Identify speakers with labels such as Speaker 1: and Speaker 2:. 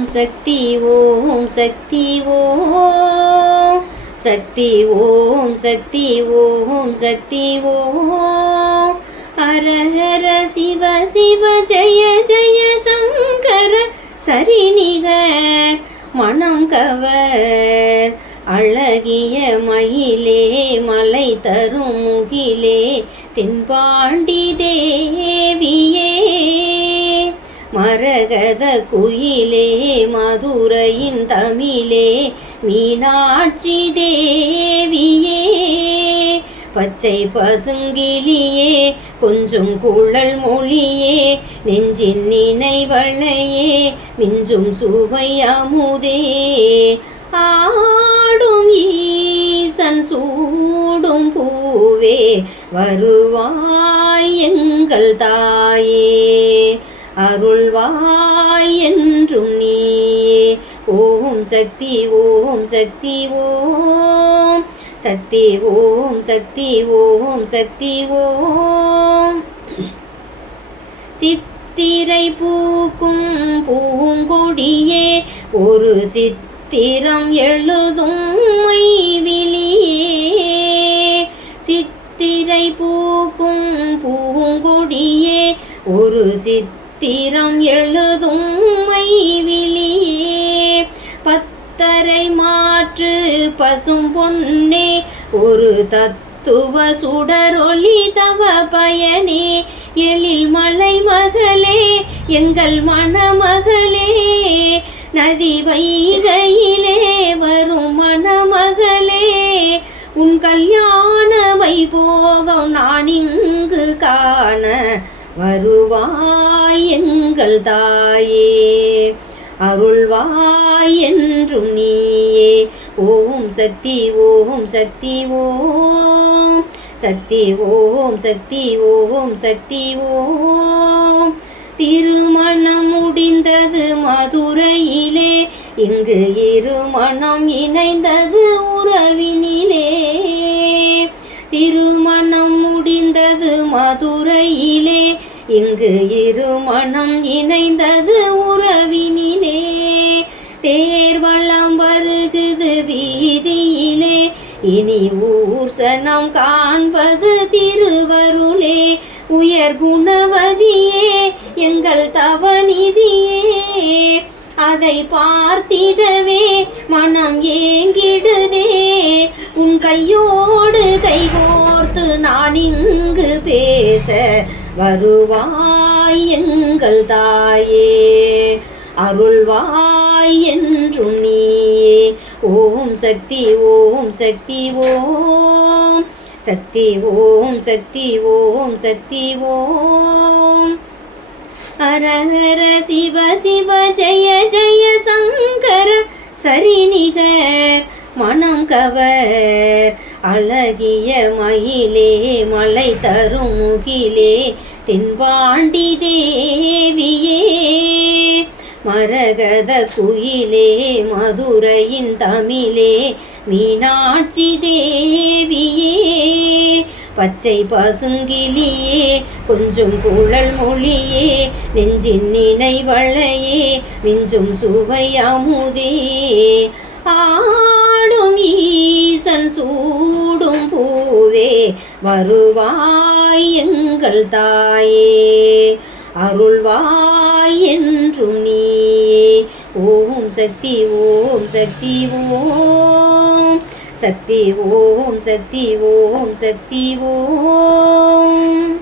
Speaker 1: ஓம் சக்தி ஓம் சக்தி ஓம் சக்தி ஓம் சக்தி ஓம் சக்தி ஓம் ஹர ஹர சிவ சிவ ஜய ஜய சங்கர சரிநிகர் மனம் கவர். அழகிய மயிலே மலை தரும் முகிலே தென்பாண்டி தேவியே மரகத குயிலே மதுரையின் தமிழே மீனாட்சி தேவியே. பச்சை பசுங்கிளியே கொஞ்சம் குழல் மொழியே நெஞ்சின் நினைவளையே மிஞ்சும் சுவை அமுதே. ஆடும் ஈசன் சூடும் பூவே வருவாய் எங்கள் தாயே. அருள்வாய் என்றும் நீயே. ஓம் சக்தி ஓம் சக்தி ஓம் சக்தி ஓம் சக்தி ஓம் சக்தி ஓம். சித்திரை பூக்கும் பூங்கொடியே ஒரு சித்திரம் எழுதும் பத்திரம் எழுதும் மைவிலியே பத்தரை மாற்று பசும் பொன்னே. ஒரு தத்துவ சுடரொளி தவ பயனே. எழில் மலை மகளே எங்கள் மணமகளே. நதி வைகையிலே வரும் மணமகளே. உன் கல்யாண வைபோகம் நான் இங்கு காண வருவாய் எங்கள் தாயே. அருள்வாய் என்றும் நீயே. ஓம் சக்தி ஓம் சக்தி ஓம் சக்தி ஓம் சக்தி ஓம் சக்தி ஓம் திருமணம் முடிந்தது மதுரையிலே இங்கு இருமணம் இணைந்தது உறவினி அங்கு இருமணம் இணைந்தது உறவினிலே. தேர்வளம் வருகுது வீதியிலே. இனி ஊர் சனம் காண்பது திருவருளே. உயர் குணவதியே எங்கள் தவநிதியே. அதை பார்த்திடவே மனம் ஏங்கிடுதே. உன் கையோடு கைகோர்த்து நான் இங்கு பேச வருவாய் எங்கள் தாயே அருள்வாய் என்றும் நீயே. ஓம் சக்தி ஓம் சக்தி ஓம் சக்தி ஓம் சக்தி ஓம் சக்தி ஓம். அரஹர சிவ சிவ ஜெய ஜெய சங்கர சரிநிகர் மனம் கவர். அழகிய மயிலே மலை தரும் முகிலே தென்பாண்டி தேவியே. மரகத குயிலே மதுரையின் தமிழே மீனாட்சி தேவியே. பச்சை பசுங்கிளியே கொஞ்சம் குழல் மொழியே நெஞ்சின் நினைவளையே மிஞ்சும் சுவை அமுதே. வருவாய் எங்கள் தாயே அருள்வாய் என்றும் நீயே. ஓம் சக்தி ஓம் சக்தி ஓம் சக்தி ஓம் சக்தி ஓம் சக்தி ஓம்